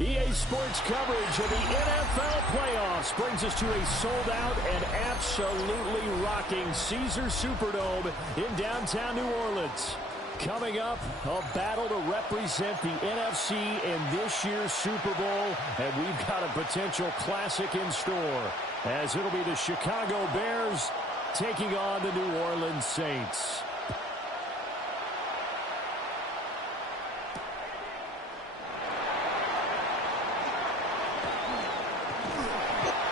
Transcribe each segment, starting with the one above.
EA Sports coverage of the NFL playoffs brings us to a sold-out and absolutely rocking Caesars Superdome in downtown New Orleans. Coming up, a battle to represent the NFC in this year's Super Bowl, and we've got a potential classic in store, as it'll be the Chicago Bears taking on the New Orleans Saints.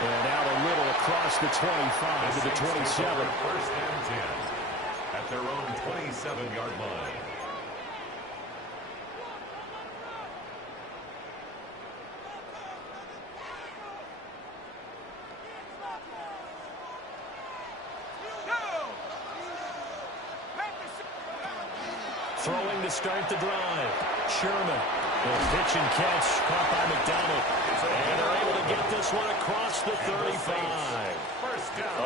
And out a little across the 25 to the 27. First and 10 at their own 27-yard line. Throwing to start the drive. Sherman. The pitch and catch caught by McDonald. And they're able to get this one across the 35.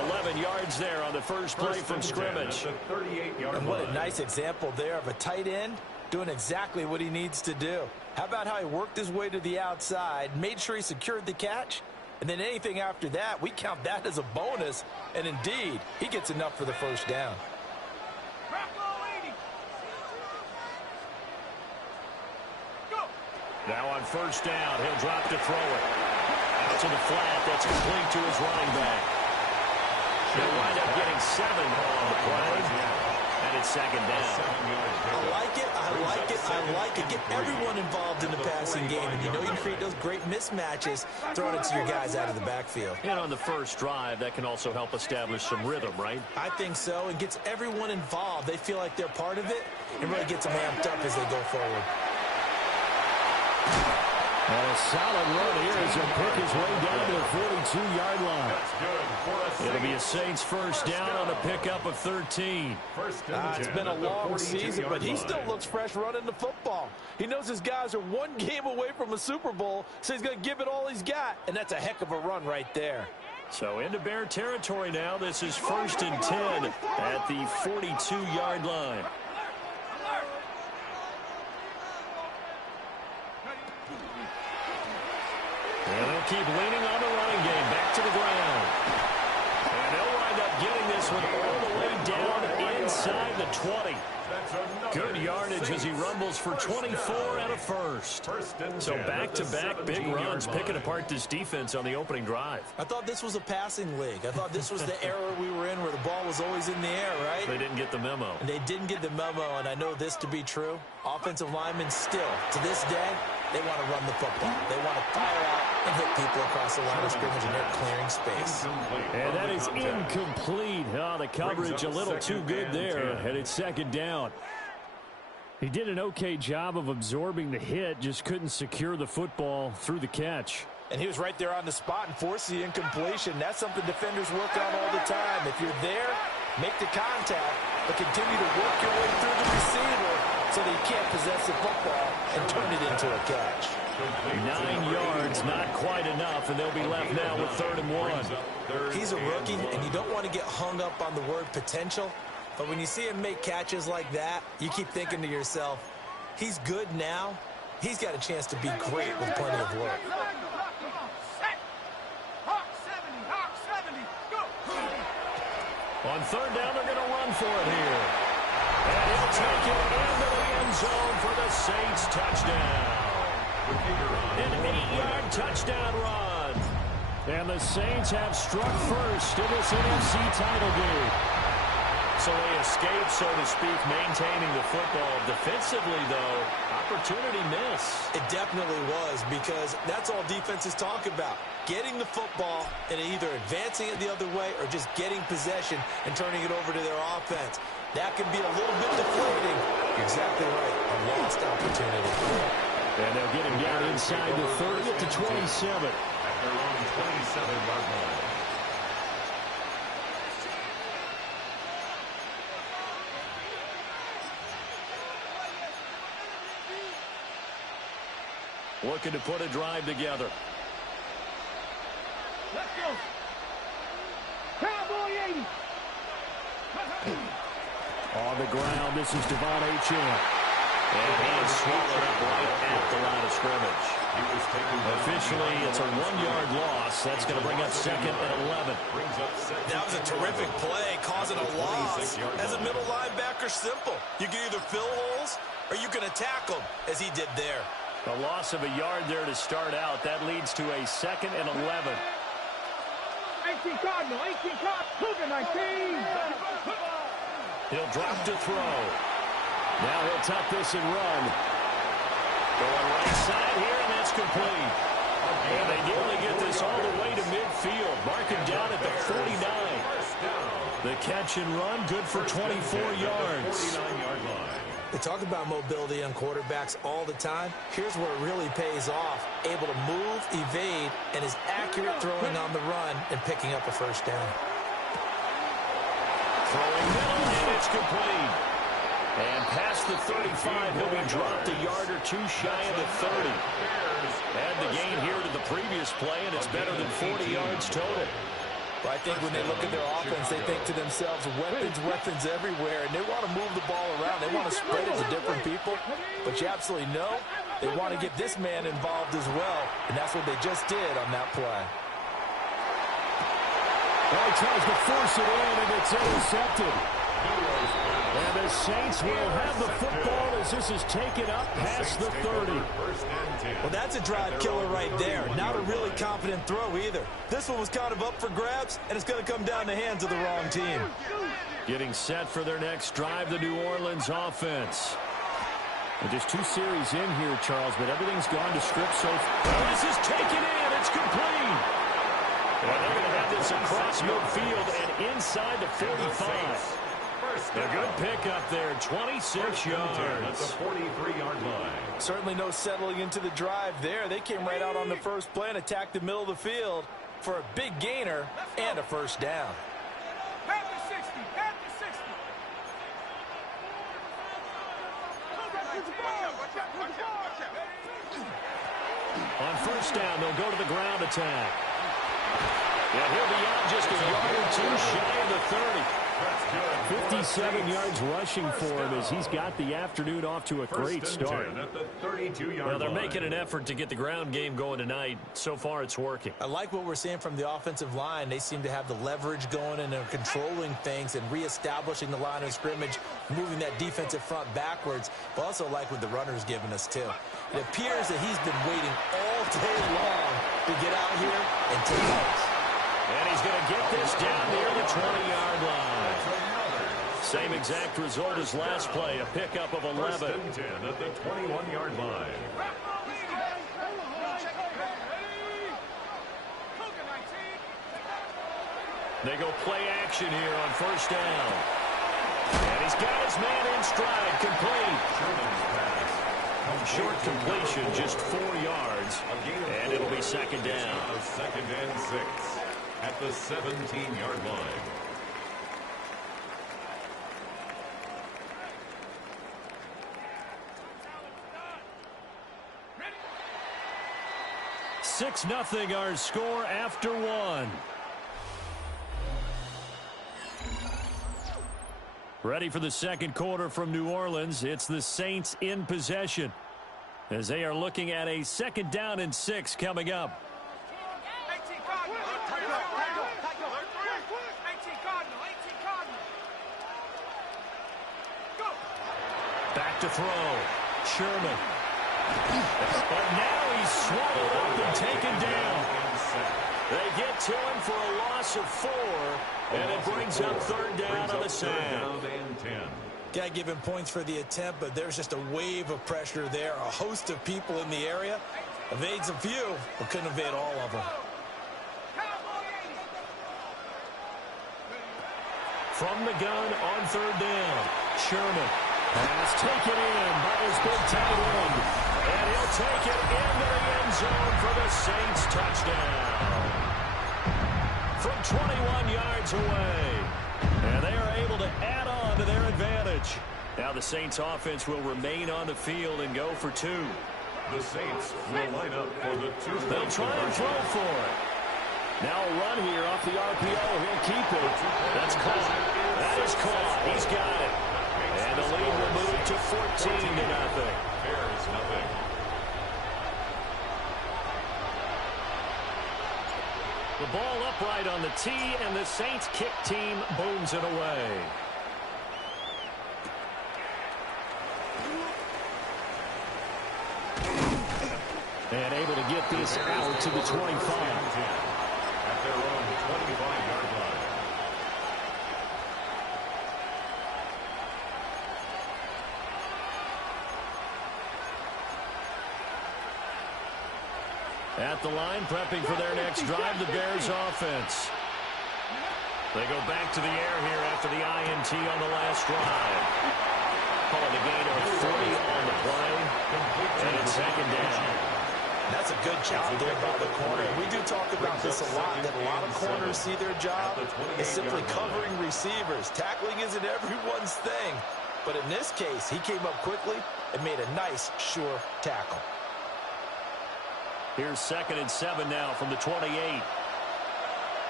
11 yards there on the first play from scrimmage. And what a nice example there of a tight end doing exactly what he needs to do. How about how he worked his way to the outside, made sure he secured the catch, and then anything after that, we count that as a bonus. And indeed, he gets enough for the first down. Now on first down, he'll drop to throw it. Out to the flat, that's complete to his running back. He'll wind up getting 7 on the play. And it's second down. I like it, I like it, I like it. Get everyone involved in the passing game. And you know you can create those great mismatches throwing it to your guys out of the backfield. And on the first drive, that can also help establish some rhythm, right? I think so. It gets everyone involved. They feel like they're part of it. And really gets them amped up as they go forward. And a solid run here as he'll pick his way down to the 42-yard line. It'll be a Saints first down on a pickup of 13. It's been a long season, but he still looks fresh running the football. He knows his guys are one game away from a Super Bowl, so he's going to give it all he's got, and that's a heck of a run right there. So into Bear territory now. This is first and 10 at the 42-yard line. And they'll keep leaning on the running game. Back to the ground. And they'll wind up getting this one all the way down inside the 20. Good yardage as he rumbles for 24 and a first. So back-to-back big runs picking apart this defense on the opening drive. I thought this was a passing league. I thought this was the era we were in where the ball was always in the air, right? They didn't get the memo. And they didn't get the memo, and I know this to be true. Offensive linemen still, to this day, they want to run the football. They want to fire out and hit people across the line of scrimmage, and they're clearing space. And that is incomplete. Oh, the coverage a little too good there, and it's second down. He did an okay job of absorbing the hit, just couldn't secure the football through the catch. And he was right there on the spot and forced the incompletion. That's something defenders work on all the time. If you're there, make the contact, but continue to work your way through the receiver so that you can't possess the football and turn it into a catch. 9 yards, not quite enough, and they'll be left now with 3rd and 1. He's a rookie, and you don't want to get hung up on the word potential. But when you see him make catches like that, you keep thinking to yourself, he's good now. He's got a chance to be great with plenty of work. On 3rd down, they're going to run for it here. And he'll take it into the end zone for the Saints touchdown. An 8-yard touchdown run. And the Saints have struck first in this NFC title game. So they escape, so to speak, maintaining the football. Defensively, though, opportunity miss. It definitely was, because that's all defenses talk about. Getting the football and either advancing it the other way or just getting possession and turning it over to their offense. That can be a little bit deflating. You're exactly right. A lost opportunity. And they'll get him down inside the 30 to 27. At their own 27-yard line. Looking to put a drive together. Let's go. Cowboy 80. On the ground, this is Devon Achane. And he is swallowed up right at the line of scrimmage. Officially, it's a 1-yard loss. That's going to bring up 2nd and 11. That was a terrific play, causing a loss. As a middle linebacker, simple. You can either fill holes or you can attack them, as he did there. A loss of a yard there to start out. That leads to a 2nd and 11. 18 Cardinal, 18 Cardinal, Cougar 19. He'll drop to throw. Now he'll tuck this and run. Going right side here, and that's complete. And they nearly get this all the way to midfield. Mark him down at the 49. The catch and run, good for 24 yards. They talk about mobility on quarterbacks all the time. Here's where it really pays off. Able to move, evade, and is accurate throwing on the run and picking up a first down. Throwing middle, and it's complete. And past the 35, he'll be dropped a yard or two shy of the 30. Add the gain here to the previous play, and it's better than 40 yards total. Well, I think when they look at their offense, they think to themselves, weapons everywhere, and they want to move the ball around. They want to spread it to different people, but you absolutely know they want to get this man involved as well, and that's what they just did on that play. Well, he tries to force it in, and it's intercepted. And the Saints will have the football as this is taken up past the 30. Well, that's a drive killer right there. Not a really confident throw either. This one was kind of up for grabs, and it's going to come down the hands of the wrong team. Getting set for their next drive, the New Orleans offense. And just 2 series in here, Charles, but everything's gone to script so far. This is taken in. It's complete. Well, they're going to have this across midfield and inside the 45. A good pickup there, 26 yards. At the 43-yard line. Certainly no settling into the drive there. They came right out on the first play and attacked the middle of the field for a big gainer and a first down. At the 60, at the 60. On first down, they'll go to the ground attack. And he'll be out just a yard or two shy of the 30. 57 yards rushing for him as he's got the afternoon off to a great start. Well, they're making an effort to get the ground game going tonight. So far, it's working. I like what we're seeing from the offensive line. They seem to have the leverage going and they're controlling things and reestablishing the line of scrimmage, moving that defensive front backwards. But also like what the runner's giving us, too. It appears that he's been waiting all day long to get out here and take off. And he's going to get this down near the 20-yard line. Same exact result as last play, a pickup of 11. First and 10 at the 21-yard line. They go play action here on first down. And he's got his man in stride, complete. Short completion, just 4 yards. And it'll be second down. Second and 6 at the 17-yard line. Six 0 our score after 1. Ready for the second quarter from New Orleans. It's the Saints in possession as they are looking at a 2nd down and 6 coming up. Back to throw. Sherman. But now he's swallowed up and taken down. They get to him for a loss of 4, and it brings up 3rd down on the sack. Got to give him points for the attempt, but there's just a wave of pressure there. A host of people in the area. Evades a few, but couldn't evade all of them. From the gun on 3rd down, Sherman. Pass taken in by his big tight end. And he'll take it into the end zone for the Saints touchdown. From 21 yards away. And they are able to add on to their advantage. Now the Saints offense will remain on the field and go for 2. The Saints will line up for the 2. They'll try and throw for it. Now a run here off the RPO. He'll keep it. That's caught. That is caught. He's got it. And the lead will move to to 14-0. Bears nothing. The ball upright on the tee, and the Saints kick team booms it away. And able to get this out to the 25. At their own 25-yard line. At the line, prepping for their next drive, the Bears offense. They go back to the air here after the INT on the last drive. Calling a gain of 40 on the play. And it's second down. That's a good job there by the corner. We do talk about this a lot, that a lot of corners see their job is simply covering receivers. Tackling isn't everyone's thing. But in this case, he came up quickly and made a nice, sure tackle. Here's 2nd and 7 now from the 28.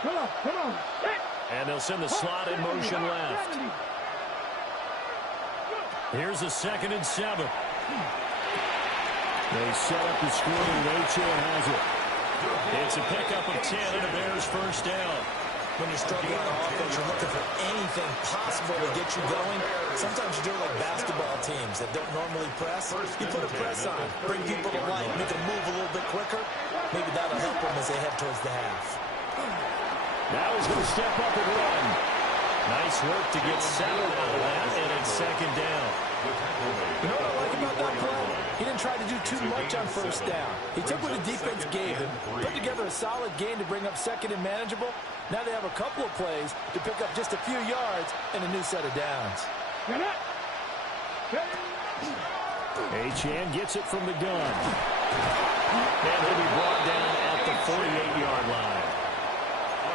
Come on. And they'll send the slot in motion left. Here's a 2nd and 7. They set up the screen. Rachel has it. It's a pickup of 10 and a Bears first down. When you're struggling on offense, you're looking for anything possible to get you going. Sometimes you do it like basketball teams that don't normally press. You put a press on, bring people to life, make them move a little bit quicker. Maybe that'll help them as they head towards the half. Now he's going to step up and run. Nice work to get settled out of that, and it's second down. You know what I like about that play? He didn't try to do too much on first down. He took what the defense gave him, put together a solid gain to bring up second and manageable. Now they have a couple of plays to pick up just a few yards and a new set of downs. Achane gets it from the gun. And he'll be brought down at the 48-yard line.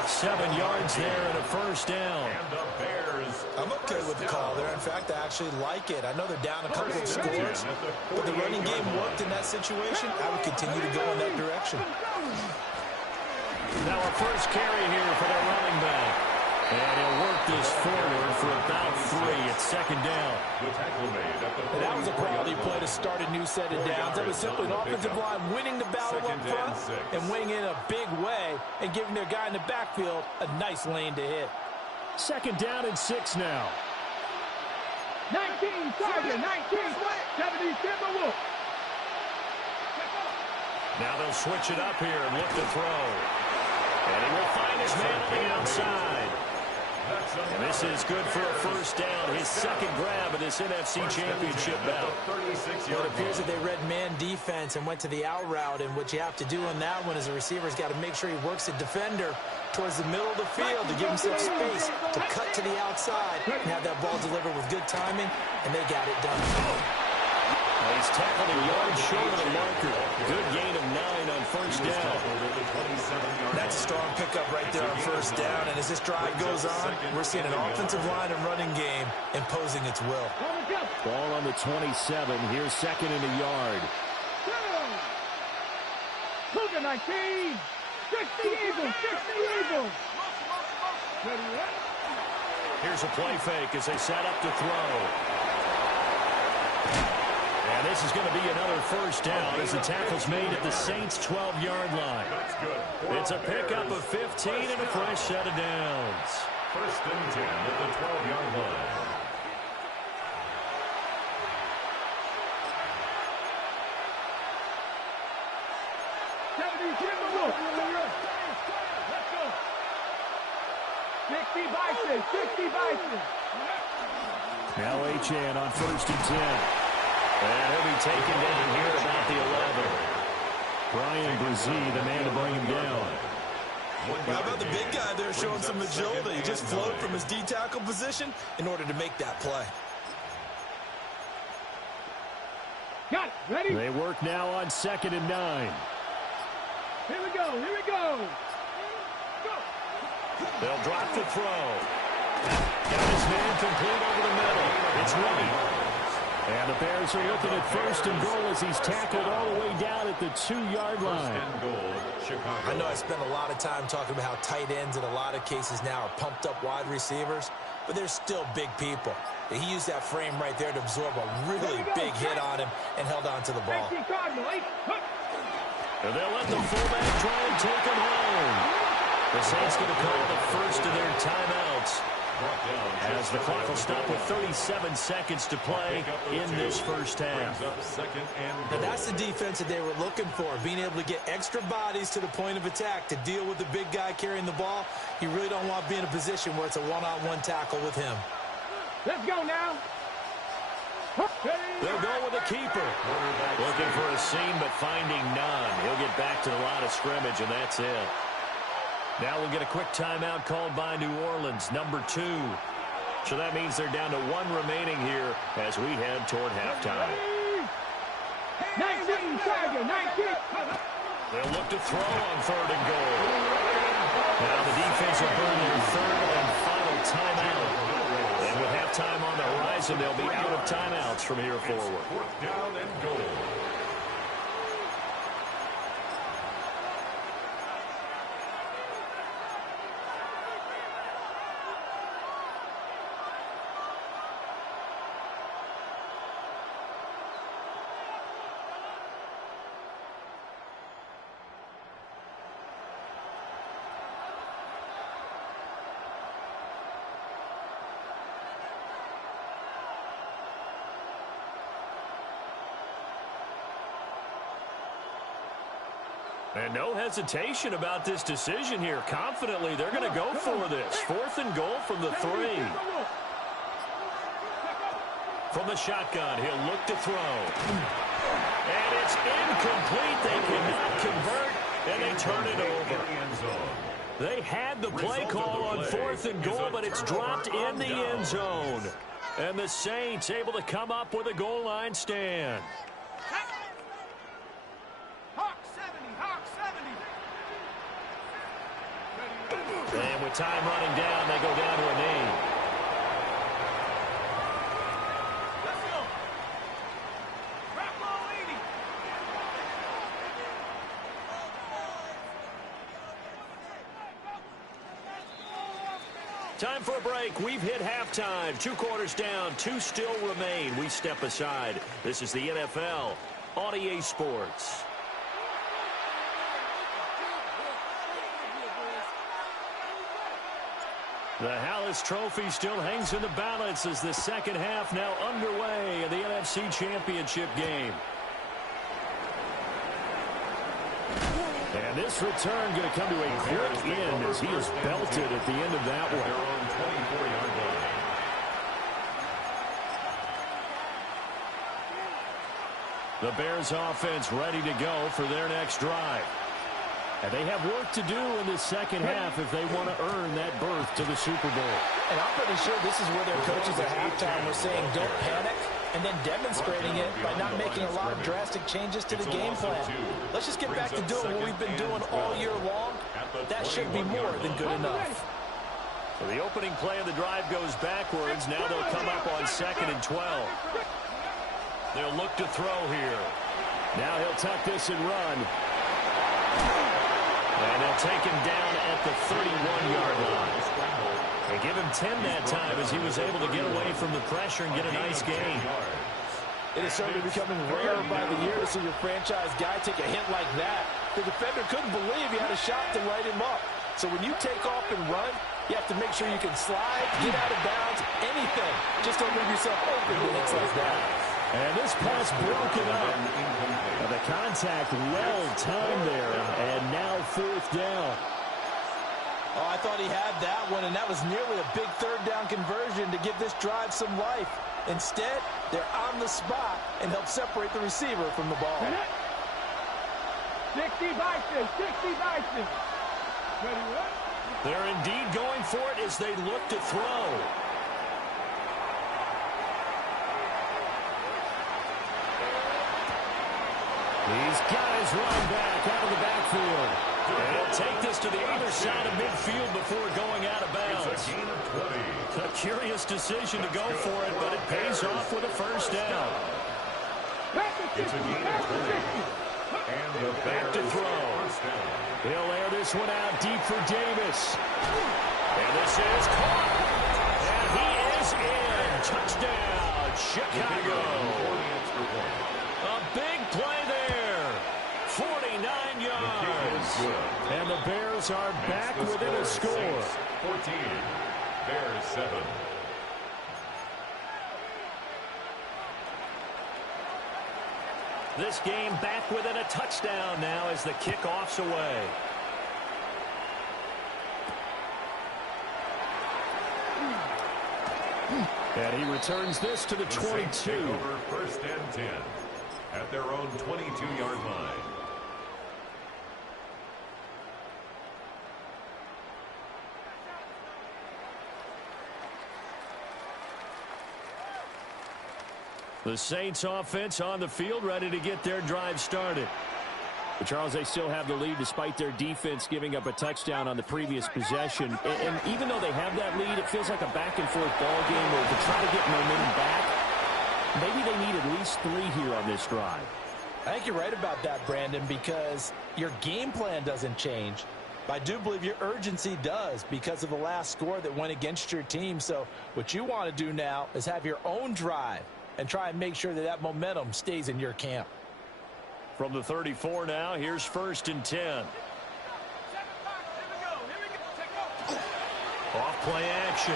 7 yards there and a first down. And the Bears. I'm okay with the call there. In fact, I actually like it. I know they're down a couple of scores, but the running game worked in that situation. I would continue to go in that direction. Now a first carry here for their running back. And he'll work this forward for about 3. It's second down. And that was a quality play to start a new set of downs. That was simply an offensive line winning the battle up front and winning in a big way and giving their guy in the backfield a nice lane to hit. Second down and 6 now. 19, Sergeant, 19, 70, Timberwolf. Now they'll switch it up here and look to throw. And he will find his man on the outside. And this is good for a first down. His second grab of this NFC Championship bout. Well, it appears that they read man defense and went to the out route. And what you have to do on that one is the receiver's got to make sure he works the defender towards the middle of the field to give himself space to cut to the outside and have that ball delivered with good timing, and they got it done. He's tackled a yard short of the marker. Good gain of 9 on first down. That's a strong pickup right there on first down. And as this drive goes on, we're seeing an offensive line and running game imposing its will. Ball on the 27. Here's second and a yard. Cougar 19. 60 Eagles. 60 Eagles. Here's a play fake as they set up to throw. And this is going to be another first down as the tackle's made at the Saints' 12-yard line. It's a pickup of 15 and a fresh set of downs. First and 10 at the 12-yard line. Let's go. 60 Bison. 60 Bison. Now Achane on first and 10. And he'll be taken down here at about the 11. Brian Brzee, the man to bring him down. How about the big guy there showing some agility? He just flowed from his D-tackle position in order to make that play. Got it. Ready? They work now on second and 9. Here we go. Here we go. Go. They'll drop the throw. Got his man complete over the middle. It's White. And the Bears are looking at first and goal as he's tackled all the way down at the 2-yard line. First and goal, Chicago. I know I spent a lot of time talking about how tight ends in a lot of cases now are pumped up wide receivers, but they're still big people. He used that frame right there to absorb a really big hit on him and held on to the ball. And they'll let the fullback try and take him home. The Saints going to call the first of their timeouts, as the clock will stop with 37 seconds to play in this first half. Now that's the defense that they were looking for, being able to get extra bodies to the point of attack to deal with the big guy carrying the ball. You really don't want to be in a position where it's a one-on-one tackle with him. Let's go now. They'll go with a keeper. Looking for a seam, but finding none. He'll get back to the line of scrimmage, and that's it. Now we'll get a quick timeout called by New Orleans, number 2. So that means they're down to 1 remaining here as we head toward halftime. 19, Tiger, 19. They'll look to throw on 3rd and goal. Now the defense will burn their 3rd and final timeout. And with halftime on the horizon, they'll be out of timeouts from here forward. 4th down and goal. And no hesitation about this decision here. Confidently, they're going to go for this. 4th and goal from the 3. From the shotgun, he'll look to throw. And it's incomplete. They cannot convert, and they turn it over. They had the play call on 4th and goal, but it's dropped in the end zone. And the Saints able to come up with a goal line stand. And with time running down, they go down to a knee. Let's go. Time for a break. We've hit halftime. 2 quarters down, 2 still remain. We step aside. This is the NFL on EA Sports. The Hallis Trophy still hangs in the balance as the second half now underway in the NFC Championship game. And this return going to come to a quick end as he is belted at the end of that one. The Bears offense ready to go for their next drive. And they have work to do in the second half if they want to earn that berth to the Super Bowl. And I'm pretty sure this is where their coaches at halftime were saying don't panic, and then demonstrating it by not making a lot of drastic changes to the game plan. Let's just get back to doing what we've been doing all year long. That should be more than good enough. So the opening play of the drive goes backwards. Now they'll come up on 2nd and 12. They'll look to throw here. Now he'll tuck this and run. And they'll take him down at the 31-yard line. They give him 10 that time as he was able to get away from the pressure and get a nice gain. It is certainly becoming rarer by the year to see your franchise guy take a hit like that. The defender couldn't believe he had a shot to light him up. So when you take off and run, you have to make sure you can slide, get out of bounds, anything. Just don't leave yourself open when it's like that. And this pass broken up. And the contact well timed there. And now 4th down. Oh, I thought he had that one, and that was nearly a big 3rd down conversion to give this drive some life. Instead, they're on the spot and help separate the receiver from the ball. 60 Bison, 60 Bison. Ready, what? They're indeed going for it as they look to throw. He's got his run back out of the backfield. And he'll take this to the other side of midfield before going out of bounds. It's a gain of 20. A curious decision to go for it, but it pays off with a first down. It's a gain of 20. And the Back to throw. He'll air this one out deep for Davis. And this is caught. And he is in. Touchdown, Chicago. A big play there. 49 yards. And the Bears are back within a score. 14. Bears 7. This game back within a touchdown now as the kickoff's away. And he returns this to the 22. Over first and 10 at their own 22-yard line. The Saints offense on the field, ready to get their drive started. But Charles, they still have the lead despite their defense giving up a touchdown on the previous possession. And even though they have that lead, it feels like a back-and-forth ball game where to try to get momentum back, maybe they need at least 3 here on this drive. I think you're right about that, Brandon, because your game plan doesn't change. But I do believe your urgency does because of the last score that went against your team. So what you want to do now is have your own drive and try and make sure that that momentum stays in your camp. From the 34 now, here's first and 10. Off play action.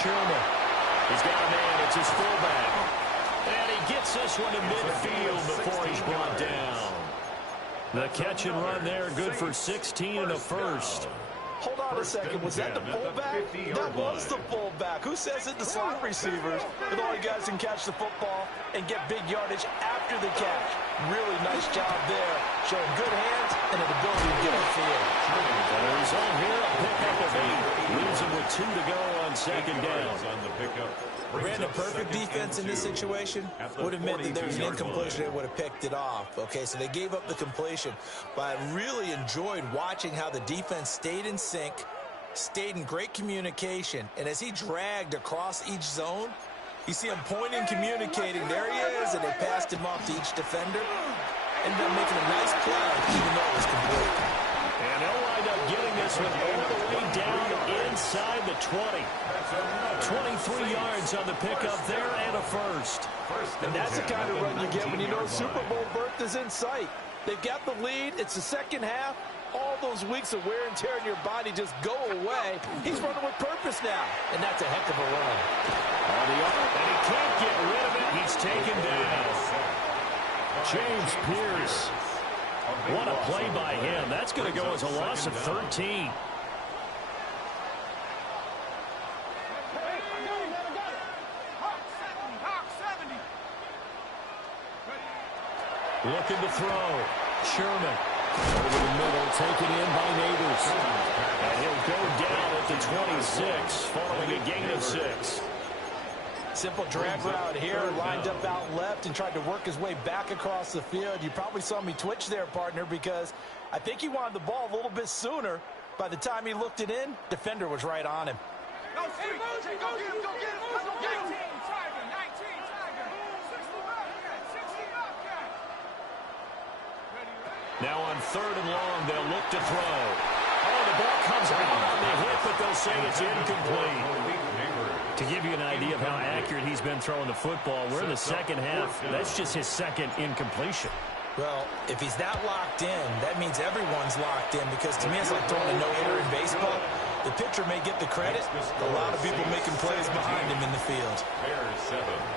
Sherman. He's got a man. It's his fullback. And he gets this one to midfield before he's brought down. The catch and run there, good for 16 and a first. Hold on a second. Was that the fullback? That was the fullback. Who says it? The slot receivers are the only guys who can catch the football and get big yardage after the catch. Really nice job there. Showing good hands and an ability to get upfield. The result here, a pickup of 8. Leaves him with 2 to go on second down. On the pickup. Ran a perfect defense in this situation. Would have meant that there was an incompletion. They would have picked it off. Okay, so they gave up the completion. But I really enjoyed watching how the defense stayed in sync, stayed in great communication. And as he dragged across each zone, you see him pointing, communicating. There he is, and they passed him off to each defender. Ended up making a nice play, even though it was complete. And they'll wind up getting this one all the way down inside the 20. 23 yards on the pickup there and a first. And that's the kind of run you get when you know Super Bowl berth is in sight. They've got the lead. It's the second half. All those weeks of wear and tear in your body just go away. He's running with purpose now, and that's a heck of a run. On the arm, and he can't get rid of it. He's taken down. James Pierce. What a play by him. That's going to go as a loss of 13. Looking to throw. Sherman. Over the middle, taken in by Neighbors. And he'll go down at the 26, following a gain of 6. Simple drag route here, lined up out left and tried to work his way back across the field. You probably saw me twitch there, partner, because I think he wanted the ball a little bit sooner. By the time he looked it in, defender was right on him. Go get him, go get him, go get him. 19, Tiger, 19, Tiger. 65, guy. Now on third and long, they'll look to throw. Oh, the ball comes out on the hit, but they'll say it's incomplete. To give you an idea of how accurate he's been throwing the football, we're in the second half. That's just his second incompletion. Well, if he's that locked in, that means everyone's locked in, because to me it's like throwing a no-hitter in baseball. The pitcher may get the credit, a lot of people making plays behind him in the field.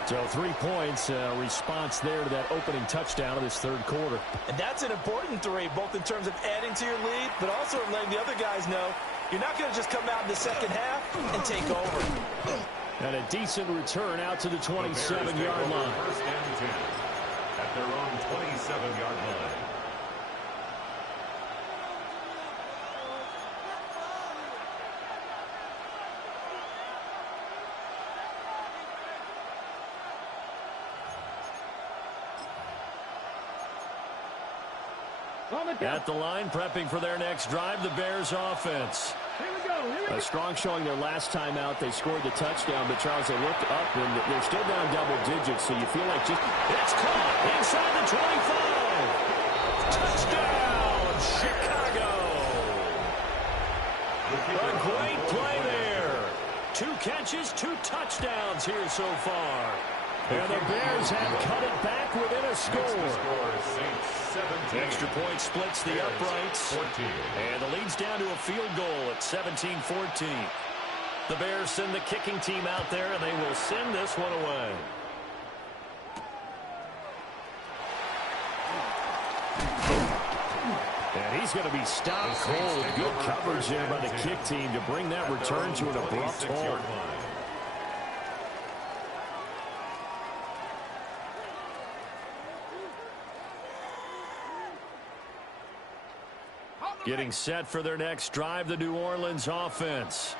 So 3 points, response there to that opening touchdown of this third quarter. And that's an important 3, both in terms of adding to your lead, but also letting the other guys know you're not going to just come out in the second half and take over. And a decent return out to the 27-yard line. First and 10 at their own 27-yard line. At the line, prepping for their next drive, the Bears offense. A strong showing their last time out. They scored the touchdown, but Charles, they looked up, and they're still down double digits, so you feel like just... It's caught inside the 25. Touchdown, Chicago. A great play there. 2 catches, 2 touchdowns here so far. And the Bears have cut it back within a score. Extra point splits the uprights. And the lead's down to a field goal at 17-14. The Bears send the kicking team out there, and they will send this one away. And he's going to be stopped cold. Good coverage there by the kick team to bring that return to an abrupt halt. Getting set for their next drive, the New Orleans offense.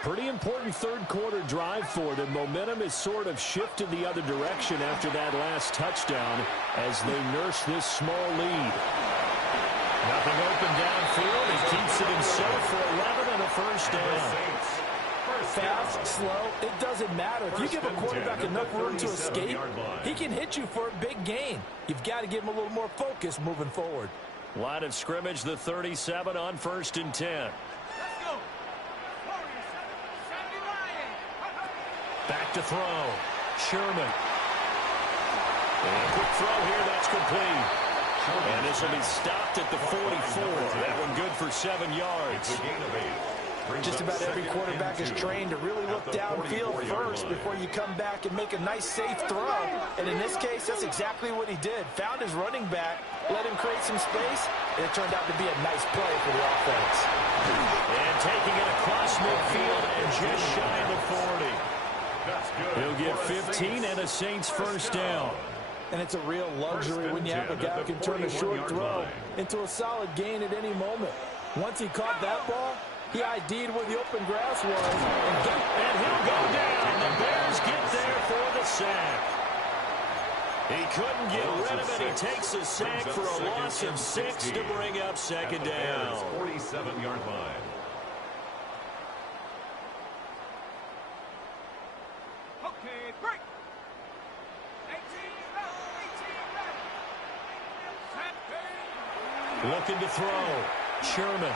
Pretty important third-quarter drive for them. Momentum has sort of shifted the other direction after that last touchdown as they nurse this small lead. Nothing open downfield. He keeps it himself for 11 and a first down. Fast, slow, it doesn't matter. If you give a quarterback enough room to escape, he can hit you for a big gain. You've got to give him a little more focus moving forward. Line of scrimmage, the 37 on 1st and 10. Back to throw. Sherman. And quick throw here, that's complete. And this will be stopped at the 44. That one good for 7 yards. Just about every quarterback is trained to really look downfield first before you come back and make a nice, safe throw. And in this case, that's exactly what he did. Found his running back, let him create some space, and it turned out to be a nice play for the offense. And taking it across midfield and just shy of the 40. He'll get 15 and a Saints first down. And it's a real luxury when you have a guy who can turn a short throw into a solid gain at any moment. Once he caught that ball, he ID'd where the open grass was. And he'll go down. The Bears get there for the sack. He couldn't get rid of it. He takes a sack for a loss of 6 to bring up second down. 47-yard line. Okay, break. 18, Looking to throw. Sherman.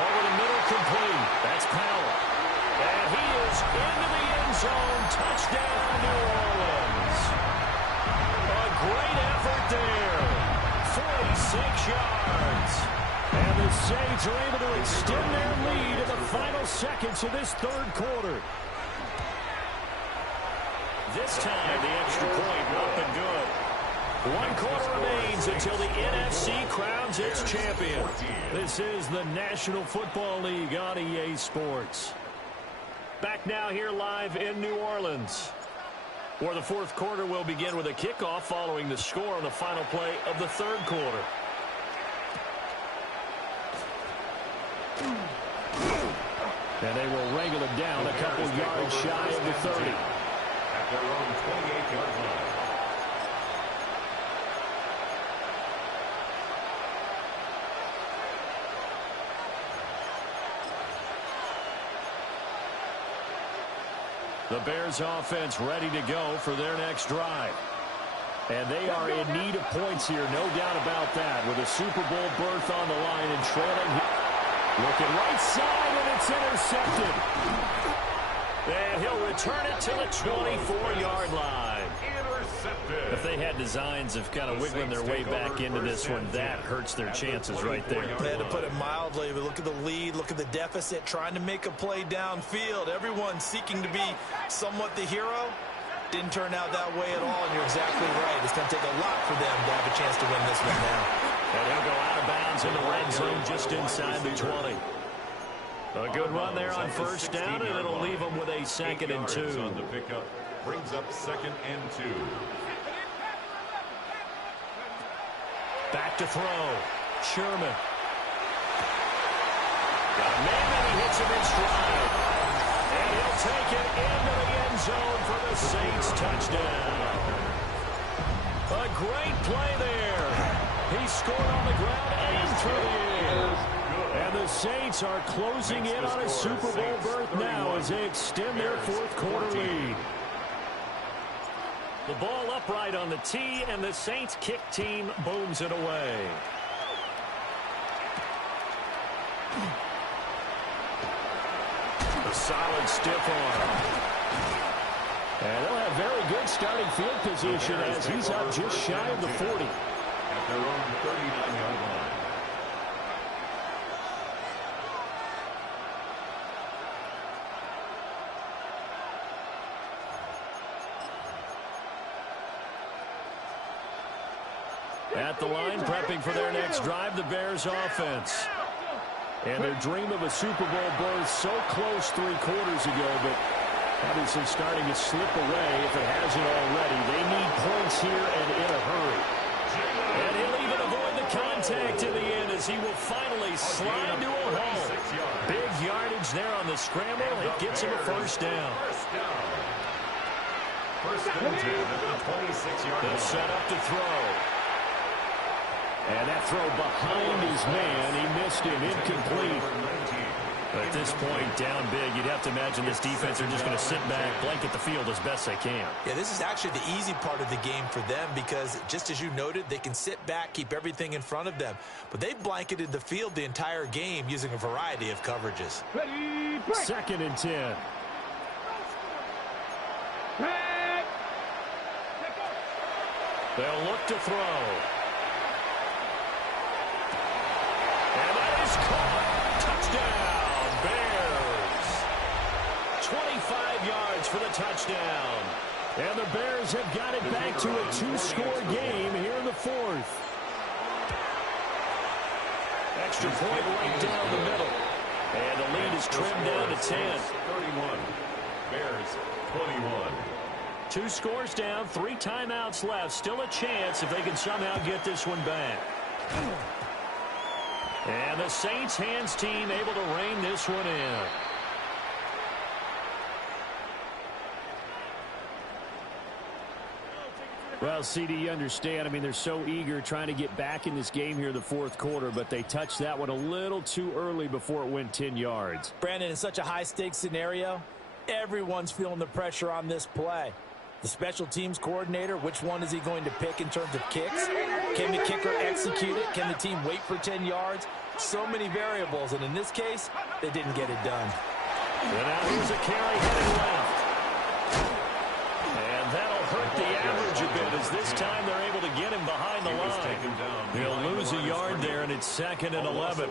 Over the middle, complete. That's Powell. And he is into the end zone. Touchdown, New Orleans. A great effort there. 46 yards. And the Saints are able to extend their lead in the final seconds of this third quarter. This time, the extra point up and good. 1 quarter remains until the NFC crowns its champion. This is the National Football League on EA Sports. Back now here live in New Orleans, where the fourth quarter will begin with a kickoff following the score on the final play of the third quarter. And they will wrangle it down a couple yards shy of the 30. At their own 28-yard line. The Bears offense ready to go for their next drive. And they are in need of points here, no doubt about that, with a Super Bowl berth on the line and trailing. Looking right side, and it's intercepted. And he'll return it to the 24-yard line. Intercepted. If they had designs of kind of wiggling their way back into this one, that hurts their chances right there. They had to put it mildly, but look at the lead, look at the deficit, trying to make a play downfield. Everyone seeking to be somewhat the hero. Didn't turn out that way at all, and you're exactly right. It's going to take a lot for them to have a chance to win this one now. And he'll go out of bounds in the red zone just inside the 20. A good run there on first down, and it'll leave them with a 2nd and 2. On the pickup, brings up 2nd and 2. Back to throw. Sherman. Got a man, and he hits him in stride. And he'll take it into the end zone for the Saints touchdown. A great play there. He scored on the ground and through the air. And the Saints are closing in on a Super Bowl berth now as they extend their fourth quarter lead. The ball upright on the tee, and the Saints kick team booms it away. A solid stiff arm. And they'll have very good starting field position as he's up just shy of the 40. At their own 39-yard line. At the line, prepping for their next drive, the Bears offense. And their dream of a Super Bowl berth so close 3 quarters ago, but obviously starting to slip away if it hasn't already. They need points here and in a hurry. And he'll even avoid the contact in the end as he will finally slide to a hole. Big yardage there on the scramble. It gets him a first down. First and 10 at the 26-yard line. They'll set up to throw. And that throw behind his man. He missed him. Incomplete. But at this point, down big, you'd have to imagine this defense are just going to sit back, blanket the field as best they can. Yeah, this is actually the easy part of the game for them because, just as you noted, they can sit back, keep everything in front of them. But they've blanketed the field the entire game using a variety of coverages. Second and 10. They'll look to throw. And that is caught. Touchdown, Bears. 25 yards for the touchdown. And the Bears have got it back to a 2-score game here in the fourth. Extra point right down the middle. And the lead is trimmed down to 10. 31. Bears 21. 2 scores down, 3 timeouts left. Still a chance if they can somehow get this one back. And the Saints hands team able to rein this one in. Well, CD, you understand. I mean, they're so eager trying to get back in this game here in the fourth quarter, but they touched that one a little too early before it went 10 yards. Brandon, in such a high-stakes scenario, everyone's feeling the pressure on this play. The special teams coordinator, which one is he going to pick in terms of kicks? Can the kicker execute it? Can the team wait for 10 yards? So many variables, and in this case, they didn't get it done. And now here's a carry heading left. And that'll hurt the average a bit as this time they're able to get him behind the line. He'll lose a yard there, and it's 2nd and 11.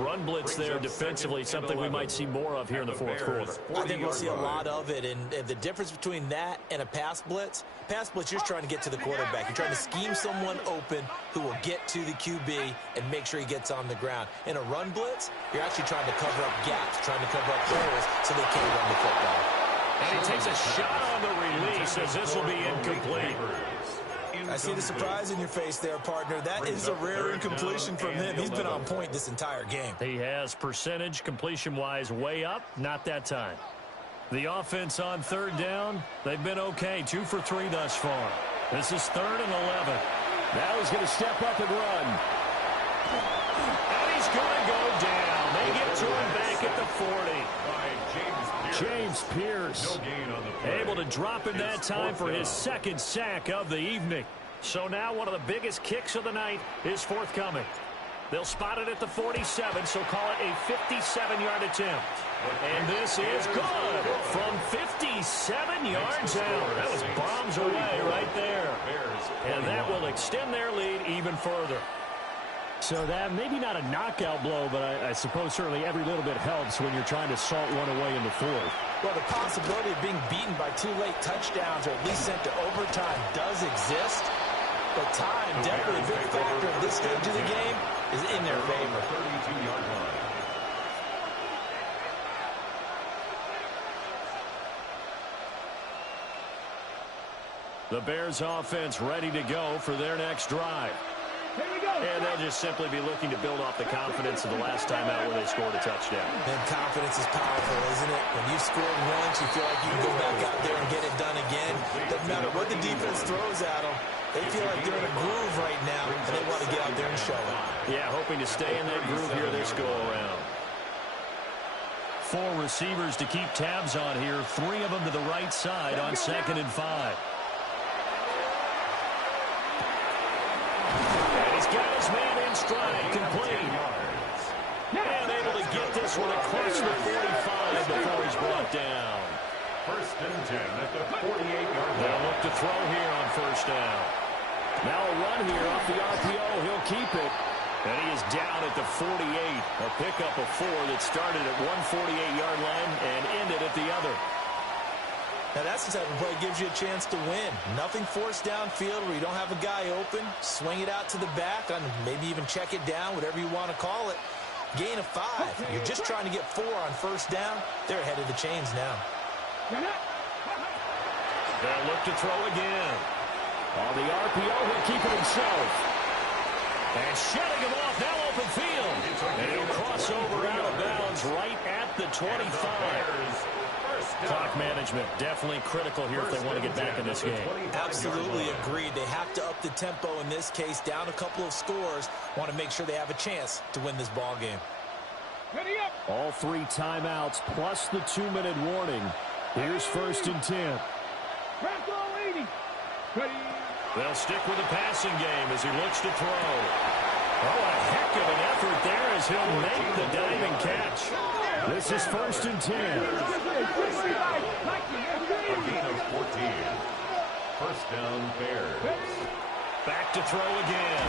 Run blitz there defensively, something we might see more of here in the fourth quarter. I think we'll see a lot of it, and the difference between that and a pass blitz, you're just trying to get to the quarterback. You're trying to scheme someone open who will get to the QB and make sure he gets on the ground. In a run blitz, you're actually trying to cover up gaps, trying to cover up holes so they can't run the football. And he takes a shot on the release as this will be incomplete. I see the surprise in your face there, partner. That is a rare incompletion from him. He's been on point this entire game. He has percentage completion-wise way up, not that time. The offense on 3rd down, they've been okay. 2 for 3 thus far. This is 3rd and 11. Now he's going to step up and run. And he's going to go down. They get to him back at the 40. James Pierce able to drop in that time for his 2nd sack of the evening. So now one of the biggest kicks of the night is forthcoming. They'll spot it at the 47, so call it a 57-yard attempt. And this is good from 57 yards out. That was bombs away right there. And that will extend their lead even further. So that maybe not a knockout blow, but I suppose certainly every little bit helps when you're trying to salt one away in the fourth. Well, the possibility of being beaten by 2 late touchdowns or at least sent to overtime does exist. But time, definitely a big factor at this stage of the game, is in their favor. 32-yard line. The Bears offense ready to go for their next drive. And they'll just simply be looking to build off the confidence of the last time out where they scored a touchdown. And confidence is powerful, isn't it? When you've scored once, you feel like you can go back out there and get it done again. Doesn't matter what the defense throws at them. They feel feel like they're in a groove right now, and they want to get out there and show it. Yeah, hoping to stay in that groove here this go-around. 4 receivers to keep tabs on here. 3 of them to the right side on 2nd and 5. And he's got his man in stride, complete. And able to get this one across the 45 before he's brought down. 1st and 10 at the 48-yard line. They'll look to throw here on 1st down. Now a run here off the RPO. He'll keep it. And he is down at the 48. A pickup of 4 that started at 148-yard line and ended at the other. Now that's the type of play that gives you a chance to win. Nothing forced downfield where you don't have a guy open. Swing it out to the back, and maybe even check it down, whatever you want to call it. Gain of 5. You're just trying to get 4 on 1st down. They're ahead of the chains now. They'll look to throw again. On the RPO, he'll keep it himself. And shutting him off, now open field. And he'll cross over out of bounds right at the 25. Clock management definitely critical here if they want to get back in this game. Absolutely agreed. They have to up the tempo in this case, down a couple of scores. Want to make sure they have a chance to win this ball game. All 3 timeouts plus the 2-minute warning. Here's 1st and 10. They'll stick with the passing game as he looks to throw. Oh, a heck of an effort there as he'll make the diving catch. This is 1st and 10. A gain of 14. 1st down, Bears. Back to throw again.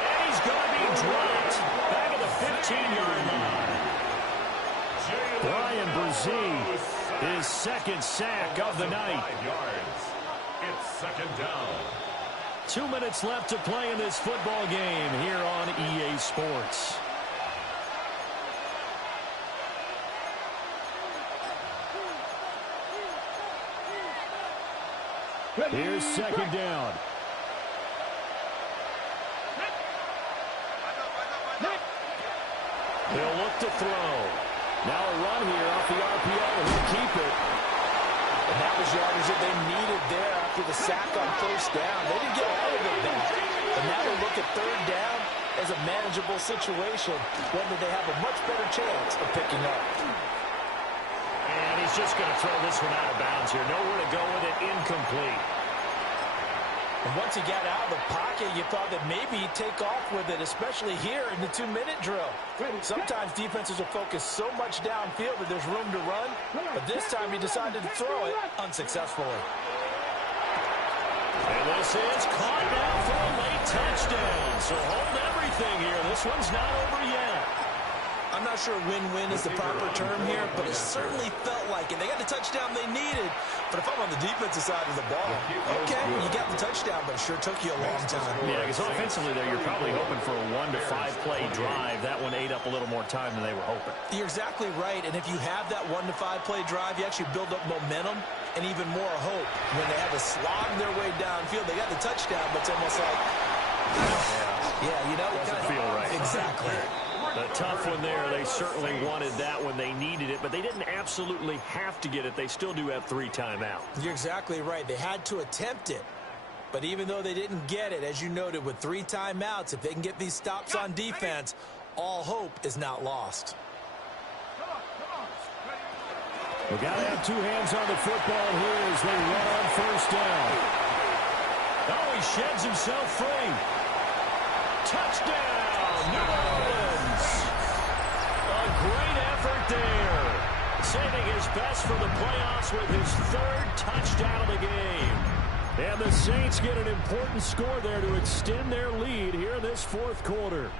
And he's going to be dropped back at the 15-yard line. Brian Brzee, his 2nd sack of the night. It's 2nd down. 2 minutes left to play in this football game here on EA Sports. Here's 2nd down. He'll look to throw. Now a run here off the RPO, and he'll keep it. And that was yardage that they needed there after the sack on 1st down. They didn't get all of it back. But now they look at 3rd down as a manageable situation, one that they have a much better chance of picking up. And he's just going to throw this one out of bounds here. Nowhere to go with it, incomplete. And once he got out of the pocket, you thought that maybe he'd take off with it, especially here in the 2-minute drill. Sometimes defenses will focus so much downfield that there's room to run, but this time he decided to throw it unsuccessfully. And this is caught now for a late touchdown. So hold everything here. This one's not over yet. I'm not sure win-win is the proper term here, but it certainly felt like it. They got the touchdown they needed, but if I'm on the defensive side of the ball, okay, you got the touchdown, but it sure took you a long time. Yeah, because offensively there, you're probably hoping for a 1 to 5 play drive. That one ate up a little more time than they were hoping. You're exactly right, and if you have that 1 to 5 play drive, you actually build up momentum and even more hope. When they had to slog their way downfield, they got the touchdown, but it's almost like, yeah, you know, it doesn't feel right. Exactly. A tough one there. They certainly wanted that when they needed it, but they didn't absolutely have to get it. They still do have 3 timeouts. You're exactly right. They had to attempt it. But even though they didn't get it, as you noted, with 3 timeouts, if they can get these stops on defense, all hope is not lost. We got to have 2 hands on the football here as they run on 1st down. Oh, he sheds himself free. Touchdown, New Orleans. A great effort there. Saving his best for the playoffs with his 3rd touchdown of the game. And the Saints get an important score there to extend their lead here in this 4th quarter.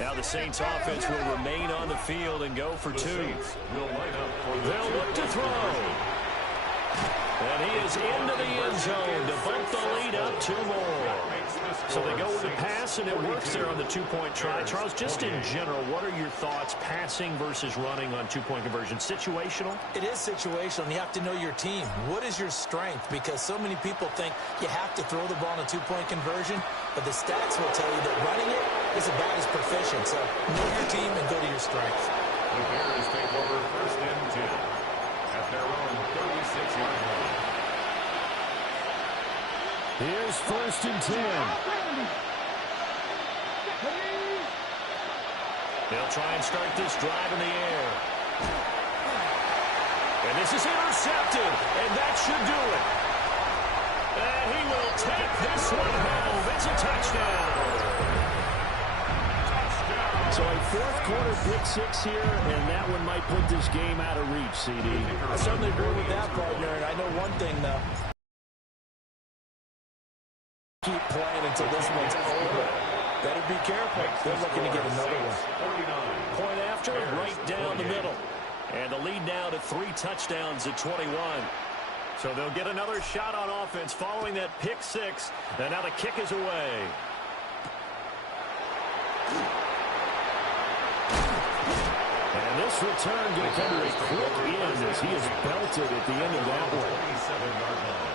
Now the Saints offense will remain on the field and go for 2. They'll look to throw. And he is into the end zone to bump the lead up 2 more. So they go with a pass, and it works there on the 2-point try. Charles, just in general, what are your thoughts passing versus running on 2-point conversion? Situational? It is situational, and you have to know your team. What is your strength? Because so many people think you have to throw the ball on a 2-point conversion, but the stats will tell you that running it is about as proficient. So know your team and go to your strength. The Bears take over 1st and 10 at their own 36-yard line. Here's 1st and 10. They'll try and start this drive in the air. And this is intercepted, and that should do it. And he will take this one home. It's a touchdown. So a 4th quarter pick 6 here, and that one might put this game out of reach, CD. I certainly agree with that, partner, and I know one thing, though. Keep playing until this one's over. Better be careful. They're looking to get another one. Point after, right down the middle. And the lead now to 3 touchdowns at 21. So they'll get another shot on offense following that pick 6. And now the kick is away. And this return going to come to a quick end as he is belted at the end of that one. 27-yard line.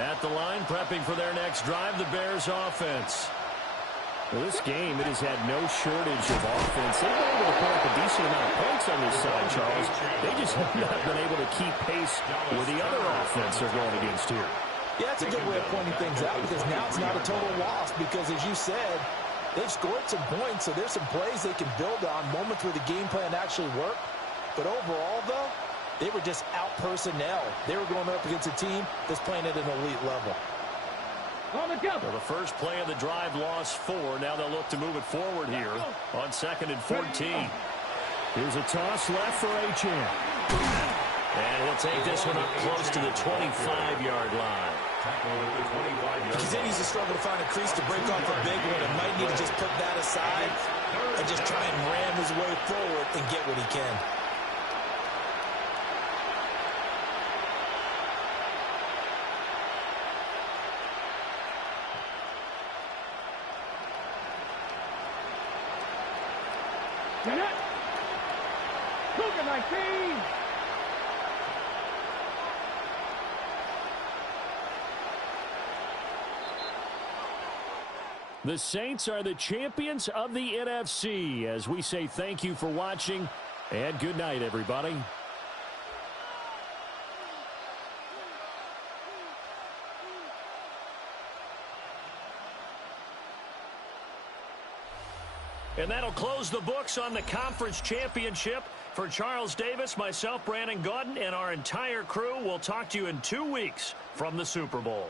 At the line, prepping for their next drive, the Bears offense. Well, this game, it has had no shortage of offense. They've been able to put up a decent amount of points on this side, Charles. They just have not been able to keep pace with the other offense they're going against here. Yeah, that's a good way of pointing things out because now it's not a total loss because, as you said, they've scored some points, so there's some plays they can build on, moments where the game plan actually worked. But overall, though, they were just out personnel. They were going up against a team that's playing at an elite level. Well, the first play of the drive lost 4. Now they'll look to move it forward here on 2nd and 14. Here's a toss left for Achane. And he'll take this one up close to the 25-yard line. He continues to struggle to find a crease to break off a big one and might need to just put that aside and just try and ram his way forward and get what he can. Cougar 19. The Saints are the champions of the NFC. As we say thank you for watching, and good night, everybody. And that'll close the books on the conference championship. For Charles Davis, myself, Brandon Gaudin, and our entire crew, we'll talk to you in 2 weeks from the Super Bowl.